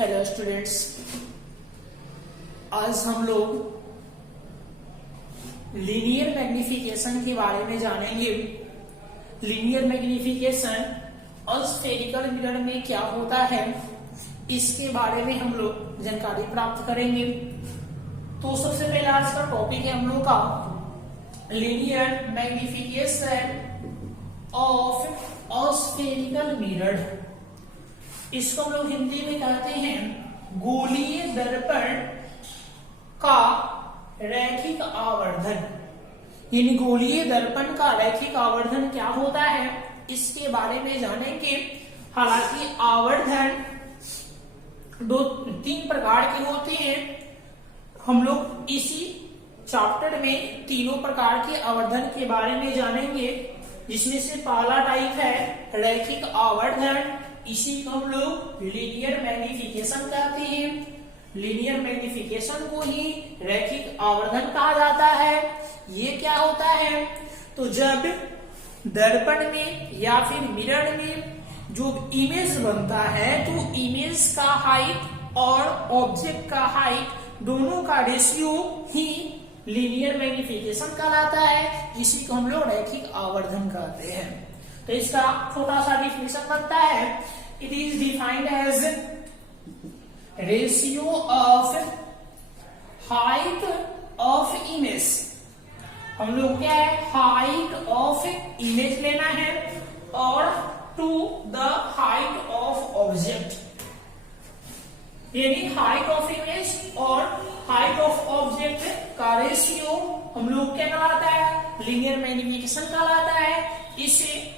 Hello students, आज हम लोग लीनियर मैग्निफिकेशन के बारे में जानेंगे। लीनियर मैग्निफिकेशन और स्फेरिकल मिरर में क्या होता है, इसके बारे में हम लोग जानकारी प्राप्त करेंगे। तो सबसे पहले आज का टॉपिक है हम लोग का linear magnification of spherical mirror. इसको हम लोग हिंदी में कहते हैं गोलीय दर्पण का रैखिक आवर्धन। यानी गोलीय दर्पण का रैखिक आवर्धन क्या होता है, इसके बारे में जानेंगे। हालांकि आवर्धन तीन प्रकार के होते हैं। हम लोग इसी चैप्टर में तीनों प्रकार के आवर्धन के बारे में जानेंगे, जिसमें से पहला टाइप है रैखिक आवर्धन। इसी को हम लोग लीनियर मैग्निफिकेशन कहते हैं। लीनियर मैग्निफिकेशन को ही रैखिक आवर्धन कहा जाता है। ये क्या होता है, तो जब दर्पण में या फिर मिरर में जो इमेज बनता है, तो इमेज का हाइट और ऑब्जेक्ट का हाइट दोनों का रेशियो ही लीनियर मैग्निफिकेशन कहलाता है। इसी को हम लोग रैखिक आवर्धन कहते हैं। तो इसका छोटा सा डिफिनेशन बनता है, it is defined as ratio of height of image. हम लोग क्या है, हाइट ऑफ इमेज लेना है और to the height of object. यानी हाइट ऑफ इमेज और हाइट ऑफ ऑब्जेक्ट का रेशियो हम लोग क्या कहलाता है, लीनियर मैग्निफिकेशन कहलाता है। इसे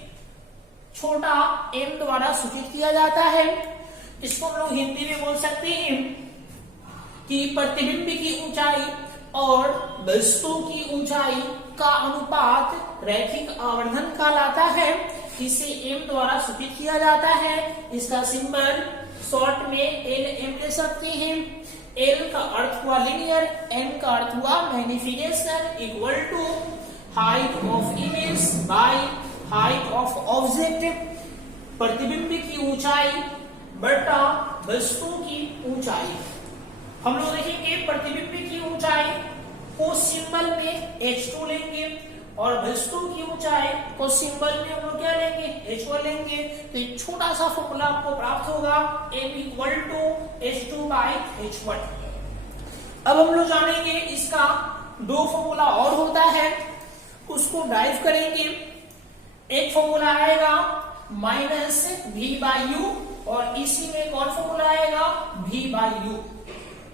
छोटा m द्वारा सूचित किया जाता है। इसको हम लोग हिंदी में बोल सकते हैं कि प्रतिबिंब की ऊंचाई और वस्तु की ऊंचाई का अनुपात रैखिक आवर्धन कहलाता है। इसे m द्वारा सूचित किया जाता है। इसका सिंबल शॉर्ट में LM ले सकते हैं। L का अर्थ हुआ लीनियर, M का अर्थ हुआ magnification, equal to height of image by height of object. प्रतिबिंब की ऊंचाई बटा वस्तु की ऊंचाई। हम लोग देखेंगे प्रतिबिंब की ऊंचाई को सिंबल में h2 लेंगे और वस्तु की ऊंचाई को सिंबल में हम लोग क्या लेंगे, h1 लेंगे। तो एक छोटा सा फॉर्मूला आपको प्राप्त होगा, m equal to h2 by h1। अब हम लोग जानेंगे इसका दो फॉर्मूला और होता है, उसको ड्राइव करेंगे। एक फॉर्मूला आएगा माइनस v बाई यू और इसी में कौन फॉर्मूला आएगा, v बाई यू।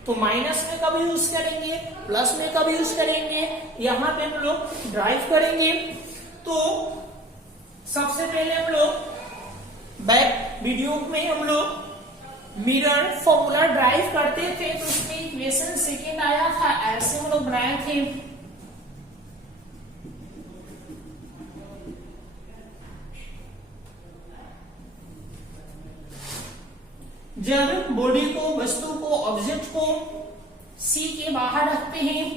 तो माइनस में कब यूज करेंगे, प्लस में कब यूज करेंगे, यहाँ पे हम लोग ड्राइव करेंगे। तो सबसे पहले हम लोग बैक वीडियो में हम लोग मिरर फॉर्मूला ड्राइव करते थे, तो उसमें इक्वेशन सेकेंड आया था, ऐसे हम लोग बनाए थे। जब बॉडी को, वस्तु को, ऑब्जेक्ट को C के बाहर रखते हैं,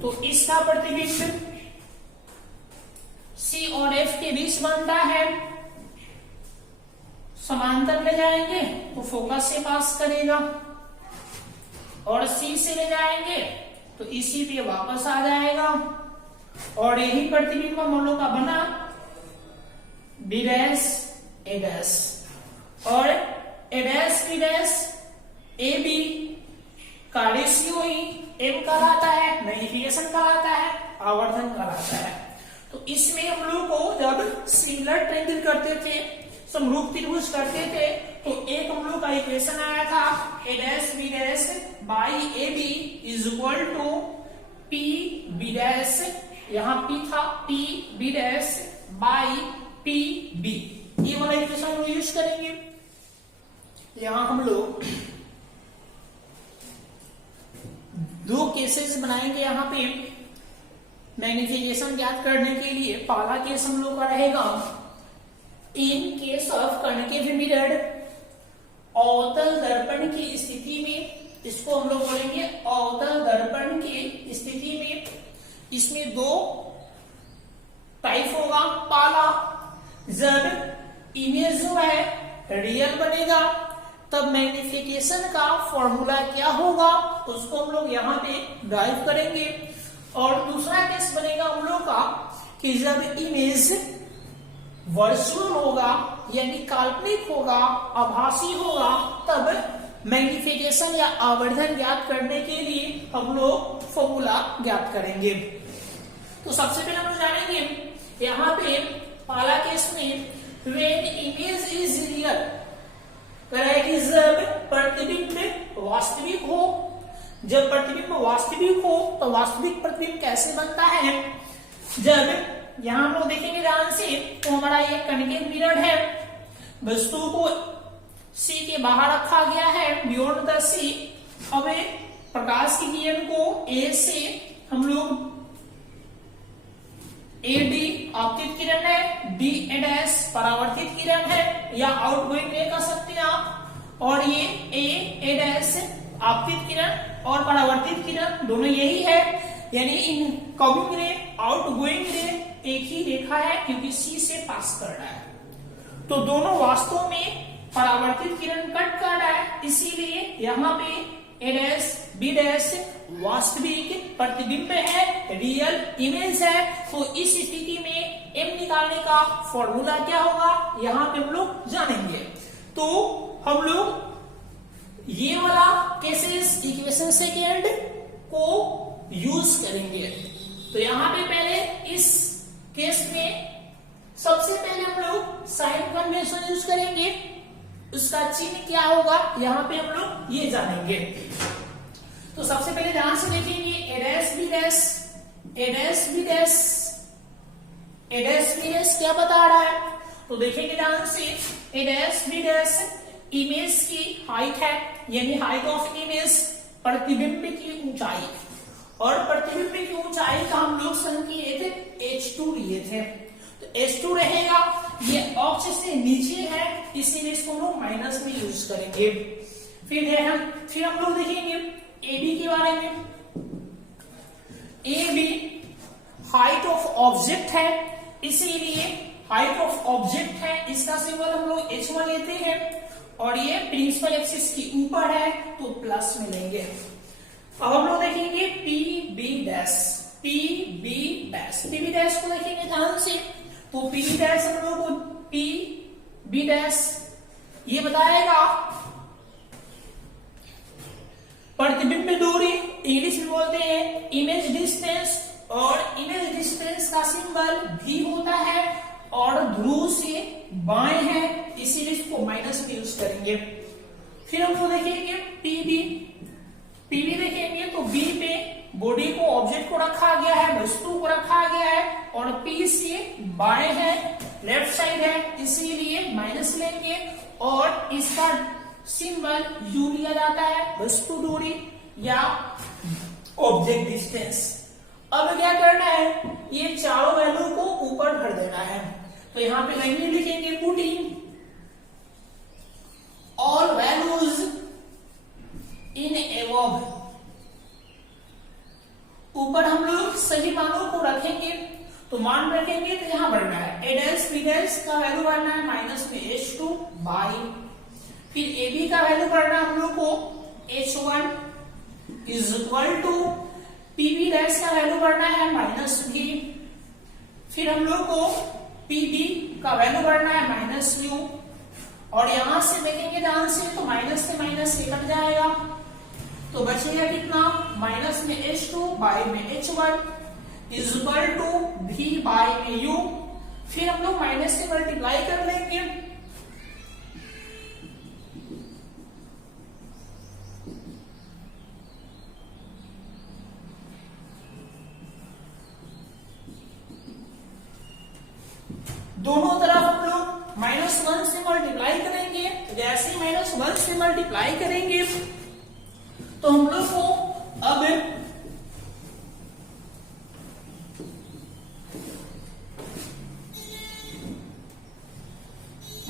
तो इसका प्रतिबिंब C और F के बीच बनता है। समांतर ले जाएंगे तो फोकस से पास करेगा और C से ले जाएंगे तो इसी पे वापस आ जाएगा। और यही प्रतिबिंब हम लोग का बना B डैश A डैश और A dash B dash AB का रेशियो ही M कहलाता है, मैग्निफिकेशन कहलाता है, आवर्धन कहलाता है। तो इसमें हम लोग को जब सिमिलर ट्रायंगल करते थे, समरूप त्रिभुज करते थे, तो एक हम लोग का इक्वेशन आया था A dash B dash by AB is equal to P B dash, यहाँ P था, P B dash by P B। ये वाला इक्वेशन हम यूज करेंगे। यहां हम लोग दो केसेस बनाएंगे। यहाँ पे मैग्निफिकेशन ज्ञात करने के लिए पहला केस हम लोग का रहेगा in case of concave mirror, अवतल दर्पण की स्थिति में। इसको हम लोग बोलेंगे अवतल दर्पण की स्थिति में। इसमें दो टाइप होगा। पहला, जब इमेज जो है रियल बनेगा, तब मैग्निफिकेशन का फॉर्मूला क्या होगा उसको हम लोग यहाँ पे ड्राइव करेंगे। और दूसरा केस बनेगा हम लोग का कि जब इमेज वर्चुअल होगा यानी काल्पनिक होगा, आभासी होगा, तब मैग्निफिकेशन या आवर्धन ज्ञात करने के लिए हम लोग फॉर्मूला ज्ञात करेंगे। तो सबसे पहले हम लोग जानेंगे यहाँ पे पहला केस में when image is real, कि जब प्रतिबिंब वास्तविक हो। जब प्रतिबिंब वास्तविक हो तो वास्तविक प्रतिबिंब कैसे बनता है? जब यहां हम लोग देखेंगे ध्यान से तो हमारा ये कॉन्केव मिरर है, वस्तु को सी के बाहर रखा गया है बियॉन्ड द सी। अब प्रकाश की किरण को ए से हम लोग ए डी आपतित किरण है, डी एड एस परावर्तित किरण है या आउटगोइंग रे कह सकते हैं आप, और ये ए एड एस आपतित किरण और परावर्तित किरण दोनों यही है, यानी इन कमिंग रे आउटगोइंग रे एक ही रेखा है क्योंकि सी से पास कर रहा है। तो दोनों वास्तव में परावर्तित किरण कट कर रहा है, इसीलिए यहाँ पे ए डैश बी डैश वास्तविक प्रतिबिंब है, रियल इमेज है। तो इस स्थिति में एम निकालने का फॉर्मूला क्या होगा यहाँ पे हम लोग जानेंगे। तो हम लोग ये वाला केसेस इक्वेशन सेकेंड को यूज करेंगे। तो यहाँ पे पहले इस केस में सबसे पहले हम लोग साइन कन्वेंशन यूज करेंगे, उसका चिन्ह क्या होगा यहाँ पे हम लोग ये जानेंगे। तो सबसे पहले ध्यान से देखेंगे ए डैश बी डैश, ए डैश बी डैश, ए डैश बी डैश क्या बता रहा है? तो देखेंगे ध्यान से ए डैश बी डैश इमेज की हाइट है, यानी हाइट ऑफ इमेज प्रतिबिंब की ऊंचाई, और प्रतिबिंब की ऊंचाई का हम लोग संकेत h2 लिए थे। तो h2 रहेगा, ये अक्ष से नीचे है इसीलिए इसको हम लोग माइनस में यूज करेंगे। फिर हम लोग देखेंगे AB के बारे में। AB हाइट ऑफ ऑब्जेक्ट है, इसीलिए हाइट ऑफ ऑब्जेक्ट है, इसका सिंबल हम लोग h1 लेते हैं, और ये प्रिंसिपल एक्सिस की ऊपर है तो प्लस में लेंगे। अब हम लोग देखेंगे PB dash, PB dash, PB dash को देखेंगे ध्यान से। तो PB डैश हम लोग को PB डैश ये बताएगा प्रतिबिंब दूरी, इंग्लिश में बोलते हैं इमेज डिस्टेंस, और इमेज डिस्टेंस का सिंबल भी होता है और ध्रुव से बाएं है, इसीलिए इसको माइनस में यूज करेंगे। फिर हम लोग देखेंगे PB देखेंगे तो B पे बॉडी को ऑब्जेक्ट को रखा गया है, वस्तु को रखा गया है, और P से बाएं है, लेफ्ट साइड है, इसीलिए माइनस लेंगे, और इसका सिंबल U लिया जाता है, वस्तु दूरी या ऑब्जेक्ट डिस्टेंस। अब क्या करना है, ये चारों वैल्यू को ऊपर भर देना है। तो यहाँ पे वैल्यू लिखेंगे putting all values in above, ऊपर हम लोग सभी मानों को रखेंगे। तो मान रखेंगे तो यहाँ बढ़ना है ए डैश बी डैश का वैल्यू बढ़ना है माइनस में h2 बाई, फिर AB का वैल्यू बढ़ना है हम लोग को h1 is equal to PB dash का वैल्यू बढ़ना है माइनस v, फिर हम लोग को PB का वैल्यू बढ़ना है माइनस u, और यहां से देखेंगे ध्यान से तो माइनस से माइनस से कट जाएगा, तो बचेगा कितना माइनस में h2 बाई में h1 is equal to v by में u। फिर हम लोग माइनस से मल्टीप्लाई कर लेंगे, दोनों तरफ हम लोग -1 से मल्टीप्लाई करेंगे। जैसे -1 से मल्टीप्लाई करेंगे तो हम लोग को अब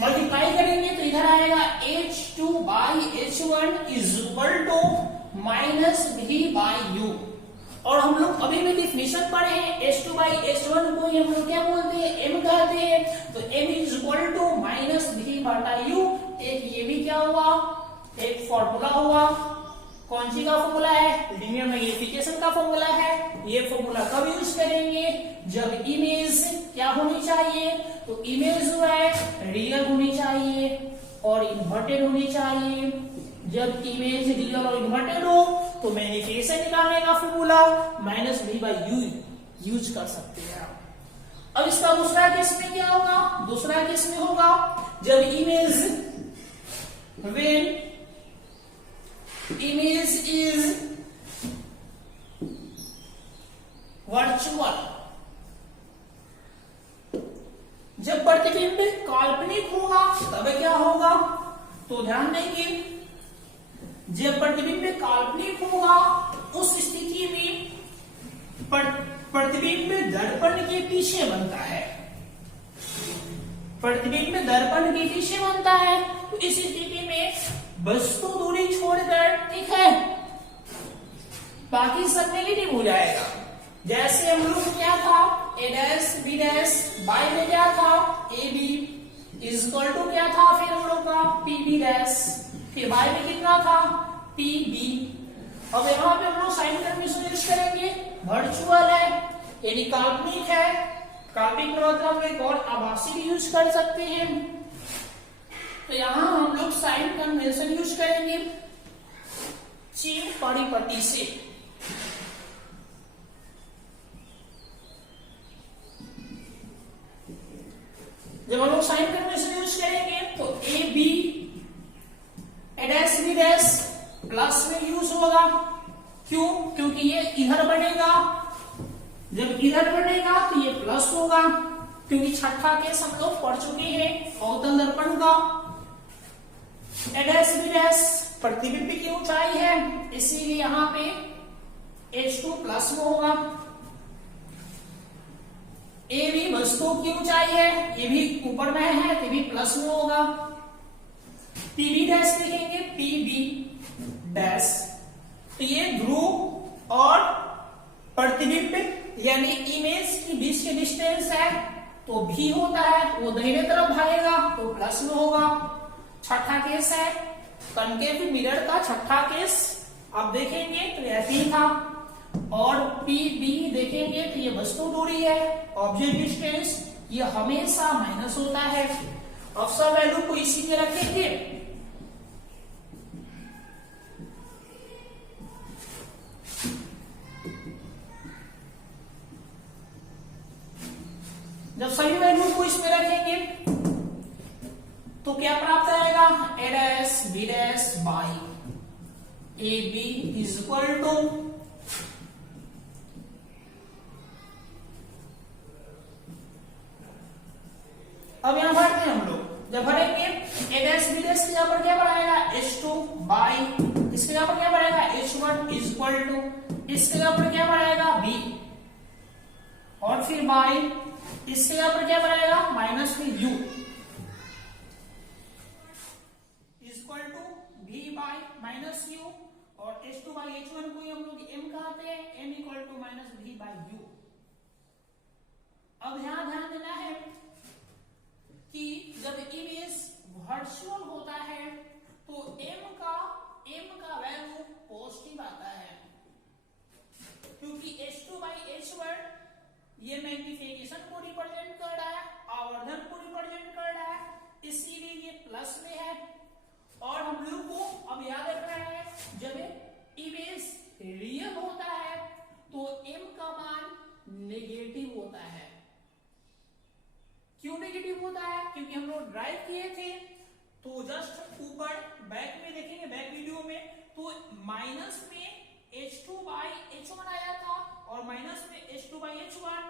मल्टीप्लाई करेंगे तो इधर आएगा h2 by h1 is equal to minus v by u। और हम लोग अभी भी डिफिनेशन पढ़े हैं, h2 बाई h1 को हम लोग क्या बोलते हैं, m कहते हैं। तो m is equal to minus v बटा u, एक ये भी क्या हुआ एक फॉर्मूला हुआ, कौन सी का फॉर्मूला है, लीनियर मैग्निफिकेशन का फॉर्मूला है। ये फॉर्मूला कब यूज करेंगे, जब इमेज क्या होनी चाहिए, तो इमेज जो है रियल होनी चाहिए और इन्वर्टेड होनी चाहिए। जब इमेज रियल और इन्वर्टेड हो तो मैग्निफिकेशन निकालने का फॉर्मूला -v/u यूज कर सकते हैं। अब इसका दूसरा केस में क्या होगा, दूसरा केस में होगा जब image when image is virtual, जब प्रतिबिंब काल्पनिक होगा तब क्या होगा, तो ध्यान देंगे जब प्रतिबिंब काल्पनिक होगा उस स्थिति में प्रतिबिंब दर्पण के पीछे बनता है, प्रतिबिंब दर्पण के पीछे बनता है। तो इस स्थिति में वस्तु दूरी छोड़कर, ठीक है, बाकी सब नेगेटिव हो जाएगा। जैसे हम लोग क्या था, a dash b dash, by में क्या था, ab इज इक्वल टू क्या था फिर हम लोग का pb डैश, फिर बाई में कितना था pb। अब यहाँ पे हम लोग साइन कन्वेंशन यूज करेंगे, वर्चुअल है यानी काल्पनिक है, काल्पनिक मतलब एक और आभासी भी यूज कर सकते हैं। तो यहां हम लोग साइन कन्वेंशन यूज करेंगे चिन्ह परिपट्टी से। जब हम लोग साइन कन्वेंशन यूज करेंगे तो A B A dash B dash plus में यूज होगा, क्यों, क्योंकि ये इधर बनेगा, जब इधर बनेगा तो ये प्लस होगा, क्योंकि छठा केस हम लोग पढ़ चुके हैं अवतल दर्पण का। ए डैश बी डैश प्रतिबिंब की ऊंचाई है, इसीलिए यहाँ पे H2 प्लस में होगा। ए भी वस्तु की ऊंचाई है, ये भी ऊपर में है तो भी प्लस में होगा। पीबी डैश लिखेंगे पीबी डैश, तो ये ध्रुव और प्रतिबिंब यानी इमेज की बीच के डिस्टेंस है, तो भी होता है वो दाहिने तरफ भागेगा तो प्लस में होगा। छठा केस है कनकेव मिरर का छठा केस, अब देखेंगे तो ऐसे ही था। और पीबी देखेंगे तो ये वस्तु दूरी है, ऑब्जेक्ट डिस्टेंस, ये हमेशा माइनस होता है। अब सब वैल्यू को इसी में रखेंगे, जब सभी वैल्यू को इसमें रखेंगे तो क्या प्राप्त आएगा, A dash B dash by A B is equal to अब यहां भरते हैं हम लोग, जब भरेंगे ए डैश बी डैश के यहाँ पर क्या बढ़ाएगा H2 बाई, इसके यहाँ पर क्या बढ़ाएगा H1 इज इक्वल टू, इसके यहाँ पर क्या बढ़ाएगा B और फिर बाई, इसके यहाँ पर क्या बढ़ाएगा माइनस में U is equal to V by minus U, और H2 बाई H1 को हम लोग M कहते हैं, M equal to minus V by U। अब यहाँ ध्यान देना है कि जब इमेज वर्चुअल होता है तो m का वैल्यू पॉजिटिव आता है, क्योंकि H2 बाई H1 ये मैग्निफिकेशन को रिप्रेजेंट कर रहा है, आवर्धन को रिप्रेजेंट कर रहा है, इसीलिए ये प्लस में है। और हम लोग को अब याद रखना है जब इमेज रियल होता है तो m का मान नेगेटिव होता है। क्यों नेगेटिव होता है, क्योंकि हम लोग ड्राइव किए थे तो जस्ट ऊपर बैक में देखेंगे, बैक वीडियो में, तो माइनस में H2 बाई H1 आया था और माइनस में H2 बाई H1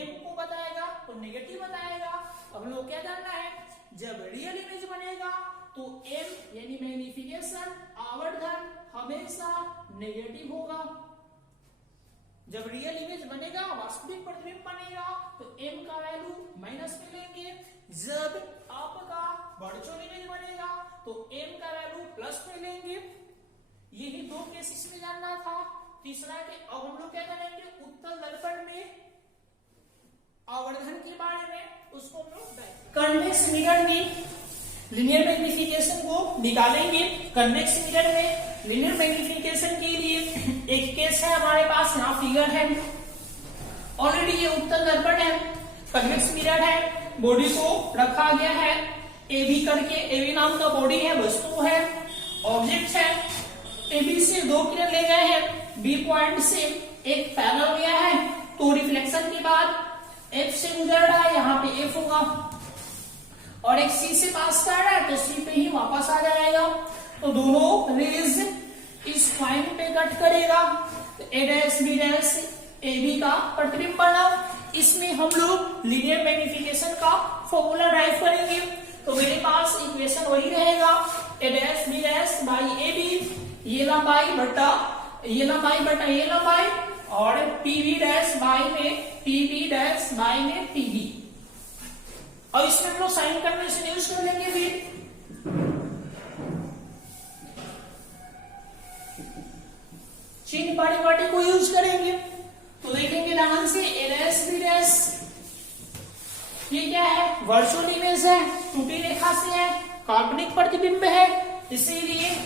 M को बताएगा तो नेगेटिव बताएगा। अब हम लोग क्या जानना है, जब रियल इमेज बनेगा तो M यानी मैग्निफिकेशन आवर्धन हमेशा नेगेटिव होगा। जब रियल इमेज बनेगा, वास्तविक प्रतिबिंब बनेगा तो m का वैल्यू माइनस में लेंगे। जब आपका वर्चुअल इमेज बनेगा तो m का वैल्यू प्लस में लेंगे। यही दो केसेस में जानना था। तीसरा के अब हम लोग क्या करेंगे, उत्तल दर्पण में आवर्धन के बारे में, उसको हम लोग कन्वेक्स मिरर में लीनियर मैग्निफिकेशन को निकालेंगे कन्वेक्स मिरर में। लीनियर मैग्निफिकेशन के लिए एक केस है हमारे पास, यहाँ फिगर है ऑलरेडी, ये उत्तल दर्पण है, कन्वेक्स मिरर है, बॉडी को रखा गया है ए बी करके, ए बी नाम का बॉडी है, वस्तु है, ऑब्जेक्ट है, ए बी से दो किरण ले गए हैं, बी पॉइंट से एक पैनल गया है, तो रिफ्लेक्शन के बाद एफ से गुजर रहा है, यहाँ पे एफ होगा, और एक सी से पास कर रहा है तो सी पे ही वापस आ जाएगा, तो दोनों रेज इस पॉइंट पे कट करेगा, A dash B dash A B का प्रतिबिंब बना। इसमें हम लोग लीनियर मैग्निफिकेशन का फॉर्मूला ड्राइव करेंगे, तो मेरे पास इक्वेशन वही रहेगा, A dash B dash by A B, ये लंबाई बटा ये लंबाई और पी बी डैश बाई में पी बी डैश बाई में पी बी, और इसमें हम लोग साइन कन्वेंशन यूज कर लेंगे फिर। चिन्ह परिपाटी को यूज करेंगे, तो देखेंगे ध्यान से ए डैश बी डैश, ये क्या है, वर्चुअल इमेज है, टूटी रेखा से है, काल्पनिक प्रतिबिंब है, इसीलिए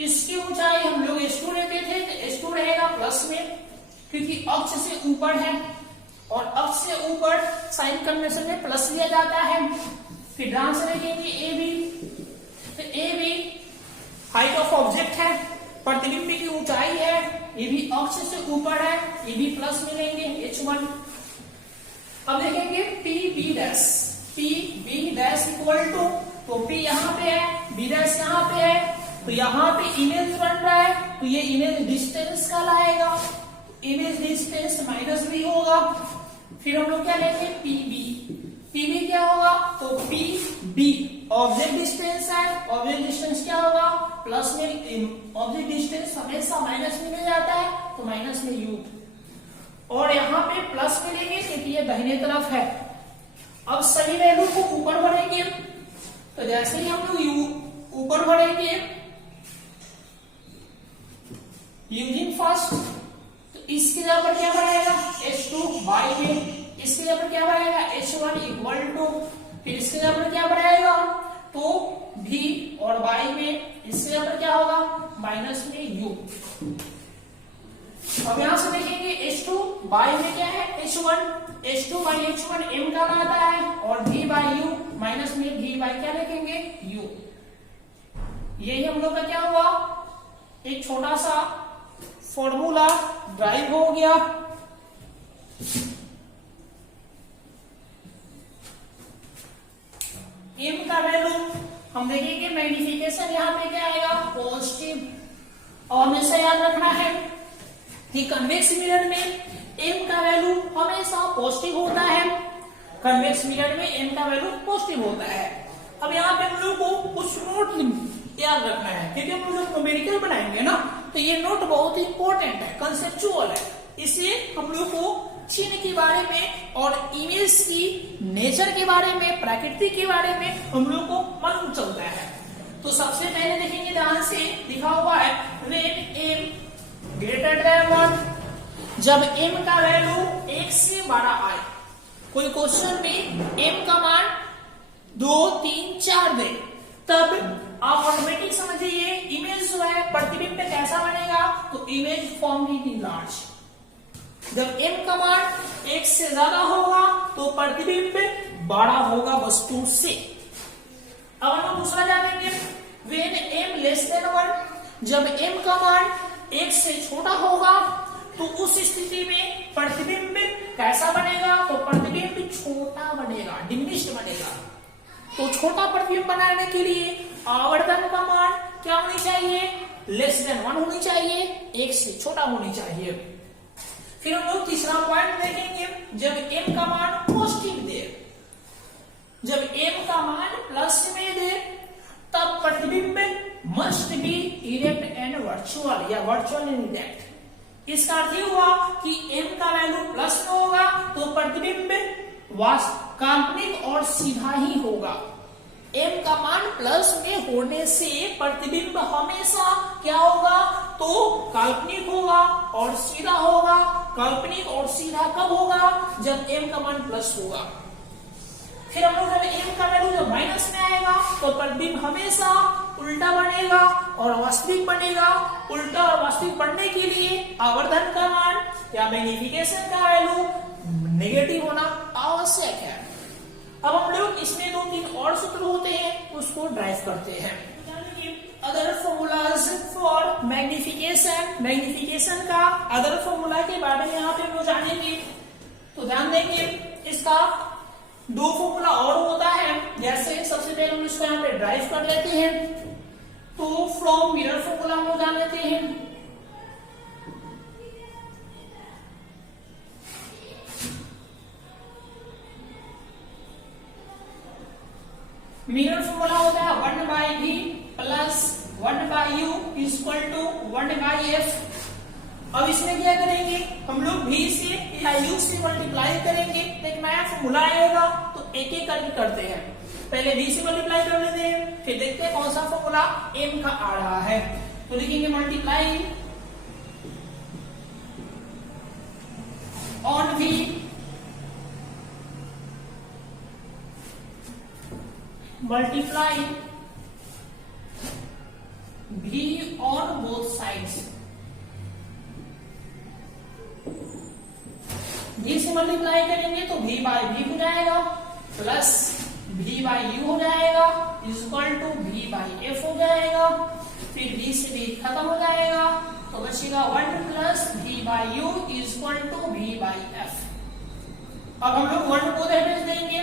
इसकी ऊंचाई हम लोग S2 लेते थे, तो S2 रहेगा प्लस में, क्योंकि अक्ष से ऊपर है, और अक्ष से ऊपर साइन कन्वेंशन में प्लस लिया जाता है। फिर ध्यान से देखेंगे ए बी, तो A B height of object है, प्रतिबिंब की ऊंचाई है, ये भी अक्ष से ऊपर है, ये भी प्लस में लेंगे H1। अब देखेंगे P B dash equal to, तो P यहाँ पे है, B डैश यहाँ पे है, तो यहाँ पे इमेज बन रहा है, तो ये इमेज डिस्टेंस का लाएगा, इमेज डिस्टेंस माइनस बी होगा। फिर हम लोग क्या लेंगे पीबी क्या होगा, तो पी बी ऑब्जेक्ट डिस्टेंस है, ऑब्जेक्ट डिस्टेंस क्या होगा प्लस में, ऑब्जेक्ट डिस्टेंस हमेशा माइनस में ले जाता है, तो माइनस में यू, और यहाँ पे प्लस में लेंगे क्योंकि ये दाहिने तरफ है। अब सभी वैल्यू को ऊपर बढ़ेंगे, तो जैसे ही हम लोग यू ऊपर बढ़ेंगे यूजिंग फर्स्ट, तो इसके जगह पर क्या बढ़ेगा H2 बाई में, इसके जगह पर क्या बढ़ेगा H1 इक्वल टू, फिर इसके जगह पर क्या बढ़ेगा तो V और बाई में, इसके जगह पर क्या होगा माइनस में U। अब यहां से देखेंगे H2 बाई में क्या है H2 बाई H1 M का आता है, और V बाई U माइनस में V बाई क्या लिखेंगे U। यही हम लोग का क्या हुआ, एक छोटा सा फॉर्मूला ड्राइव हो गया। M का वैल्यू हम देखेंगे, मैग्निफिकेशन यहाँ पे क्या आएगा पॉजिटिव, और हमेशा याद रखना है कि कन्वेक्स मिरर में M का वैल्यू हमेशा पॉजिटिव होता है, कन्वेक्स मिरर में M का वैल्यू पॉजिटिव होता है। अब यहाँ पे हम लोग को कुछ नोट याद रखना है, क्योंकि हम लोग न्यूमेरिकल बनाएंगे ना, तो ये नोट बहुत ही इंपॉर्टेंट है, कंसेप्चुअल है, इसलिए हम लोग को चिन्ह के बारे में और इमेज की नेचर के बारे में, प्रकृति के बारे में हम लोग को मालूम चलता है। तो सबसे पहले देखेंगे ध्यान से, लिखा हुआ है व्हेन m ग्रेटर देन 1, जब m का वैल्यू 1 से बड़ा आए। कोई क्वेश्चन में m का मान 2, 3, 4 दे, तब आप ऑटोमेटिक समझिए इमेज जो है प्रतिबिंब कैसा बनेगा, तो इमेज फॉर्म इन लार्ज। जब m का मान 1 से ज्यादा होगा तो प्रतिबिंब बड़ा होगा वस्तु से। अब हम दूसरा जानेंगे, व्हेन m लेस देन 1, जब m का मान 1 से छोटा होगा तो उस स्थिति में प्रतिबिंब कैसा बनेगा, तो प्रतिबिंब छोटा बनेगा, डिमिनिश्ड बनेगा। तो छोटा प्रतिबिंब बनाने के लिए आवर्तन का मान क्या होनी चाहिए, लेस देन 1 होनी चाहिए, 1 से छोटा होनी चाहिए। फिर हम लोग तीसरा पॉइंट देखेंगे, जब m का मान पॉजिटिव दे, जब m का मान प्लस में दे, तब प्रतिबिंब must be erect and virtual या वर्चुअल एंड इरेक्ट। इसका अर्थ ये हुआ कि m का वैल्यू प्लस में होगा तो प्रतिबिंब काल्पनिक और सीधा ही होगा। m का मान प्लस में होने से प्रतिबिंब हमेशा क्या होगा, तो काल्पनिक होगा और सीधा होगा। काल्पनिक और सीधा कब होगा, जब m का मान प्लस होगा। फिर हम लोग जब m का वैल्यू जब माइनस में आएगा तो प्रतिबिंब हमेशा उल्टा बनेगा और वास्तविक बनेगा। उल्टा और वास्तविक बनने के लिए आवर्धन का मान या मैग्निफिकेशन का वैल्यू नेगेटिव होना आवश्यक है। अब हम लोग इसमें 2-3 और सूत्र होते हैं उसको ड्राइव करते हैं। Other formulas for magnification, magnification का अदर फॉर्मूला के बारे में यहाँ पे हम लोग जानेंगे। तो ध्यान देंगे इसका 2 फॉर्मूला और होता है। जैसे सबसे पहले हम इसको यहाँ पे ड्राइव कर लेते हैं। तो फ्रॉम मिरर फॉर्मूला हम लोग जान लेते हैं। मिरर फॉर्मूला होता है 1/v plus 1/u equal to 1/f। अब इसमें क्या करेंगे हम लोग v से या u से मल्टीप्लाई करेंगे, एक नया फॉर्मूला आएगा। तो एक एक करके करते हैं। पहले v से मल्टीप्लाई कर लेते हैं, फिर देखते हैं कौन सा फॉर्मूला m का आ रहा है। तो लिखेंगे multiply on v multiply v on both sides. v से मल्टीप्लाई करेंगे तो v बाई v हो जाएगा प्लस v बाई u हो जाएगा equal to v by f हो जाएगा। फिर v से v खत्म हो जाएगा तो बचेगा 1 plus v by u equal to v by f। अब हम लोग 1 को भेज देंगे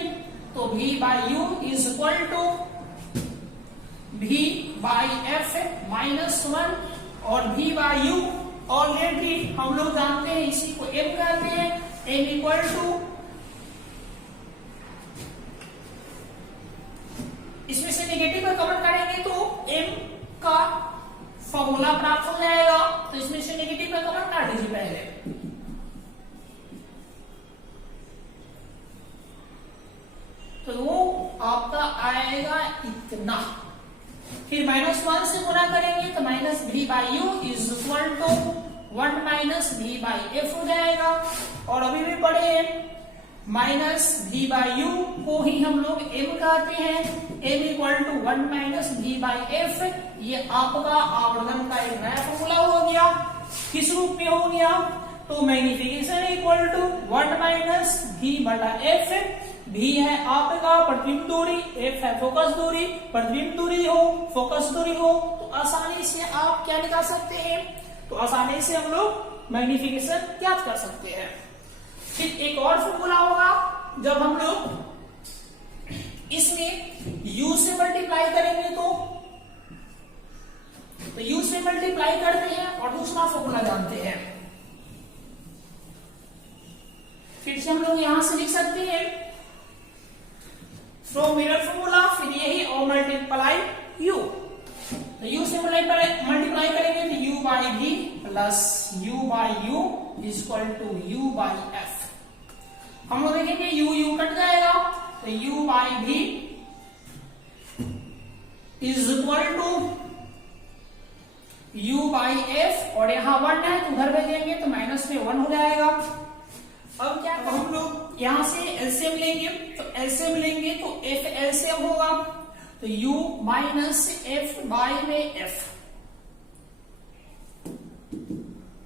तो v by u equal to v by f -1 और v बाई u ऑलरेडी हम लोग जानते हैं इसी को m कहते हैं। m इक्वल टू इसमें से नेगेटिव का कमेंट करेंगे तो m का फॉर्मूला प्राप्त हो जाएगा। तो इसमें से नेगेटिव का कमेंट काट दीजिए पहले। तो वो आपका आएगा इतना। फिर -1 से गुणा करेंगे तो minus v by u is equal to 1 minus v by f हो जाएगा। और अभी भी पढ़े हैं माइनस v बाई यू को ही हम लोग m कहते हैं। m equal to 1 minus v by f। ये आपका आवर्धन का एक नया फॉर्मूला हो गया। किस रूप में हो गया तो magnification equal to 1 minus v बटा f। v है आपका प्रतिबिंब दूरी, f है फोकस दूरी। प्रतिबिंब दूरी हो फोकस दूरी हो तो आसानी से आप क्या निकाल सकते हैं, तो आसानी से हम लोग मैग्निफिकेशन ज्ञात कर सकते हैं। फिर एक और फॉर्मूला होगा जब हम लोग इसमें u से मल्टीप्लाई करेंगे तो u से मल्टीप्लाई करते हैं और दूसरा फॉर्मूला जानते हैं। फिर से हम लोग यहां से लिख सकते हैं फ्रॉम मिरर फॉर्मूला, फिर यही और मल्टीप्लाई u। तो u से मल्टीप्लाई करेंगे तो u by v plus u by u equal to u by f। हम लोग देखेंगे u कट जाएगा तो u by v is equal to u by f। और यहाँ 1 है तो उधर भेजेंगे तो माइनस में 1 हो जाएगा। अब क्या हम लोग यहाँ से एलसीएम लेंगे तो एलसीएम लेंगे तो f एलसीएम होगा तो u माइनस f बाई में f।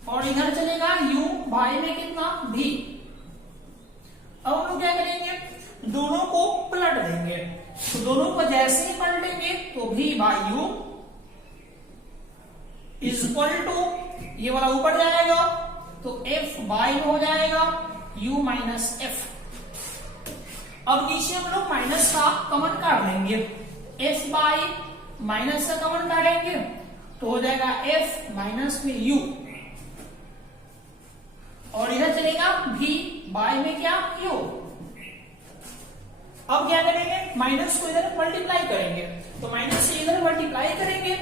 और इधर चलेगा u बाई में कितना v। अब हम लोग क्या करेंगे दोनों को पलट देंगे। तो दोनों को जैसे ही पलटेंगे तो v by u is equal to ये वाला ऊपर जाएगा तो f बाई हो जाएगा u माइनस f। अब नीचे हम लोग माइनस का कॉमन काट देंगे। f बाई माइनस का कॉमन काटेंगे तो हो जाएगा f माइनस में u। और इधर चलेगा v बाई में क्या u। अब क्या करेंगे माइनस को इधर मल्टीप्लाई करेंगे तो माइनस से इधर मल्टीप्लाई करेंगे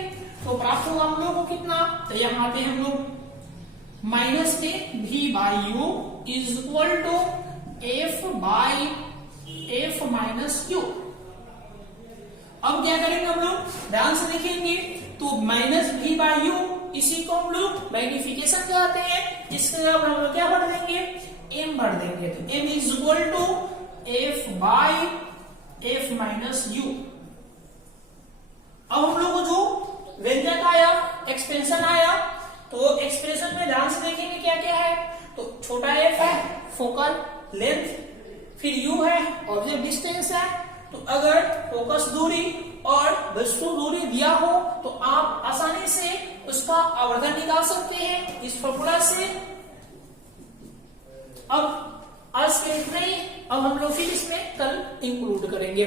तो प्राप्त होगा हम लोग को कितना। तो यहाँ पे हम लोग माइनस में v by u is equal to f by f minus q। अब क्या करेंगे हम लोग ध्यान से देखेंगे तो माइनस v बाई u इसी को हम लोग मैग्निफिकेशन कहते हैं। इसके जगह हम लोग क्या भर देंगे m भर देंगे तो m is equal to f by f minus u. अब हम लोग को जो व्यंजक आया, एक्सप्रेशन आया, तो एक्सप्रेशन में ध्यान से देखेंगे क्या क्या है। तो छोटा एफ है फोकल लेंथ, फिर यू है ऑब्जेक्ट डिस्टेंस है। तो अगर फोकस दूरी और वस्तु दूरी दिया हो तो आप आसानी से उसका आवर्धन निकाल सकते हैं इस फॉर्मूला से। अब आज के इतना ही, अब हम लोग फिर इसमें कल इंक्लूड करेंगे।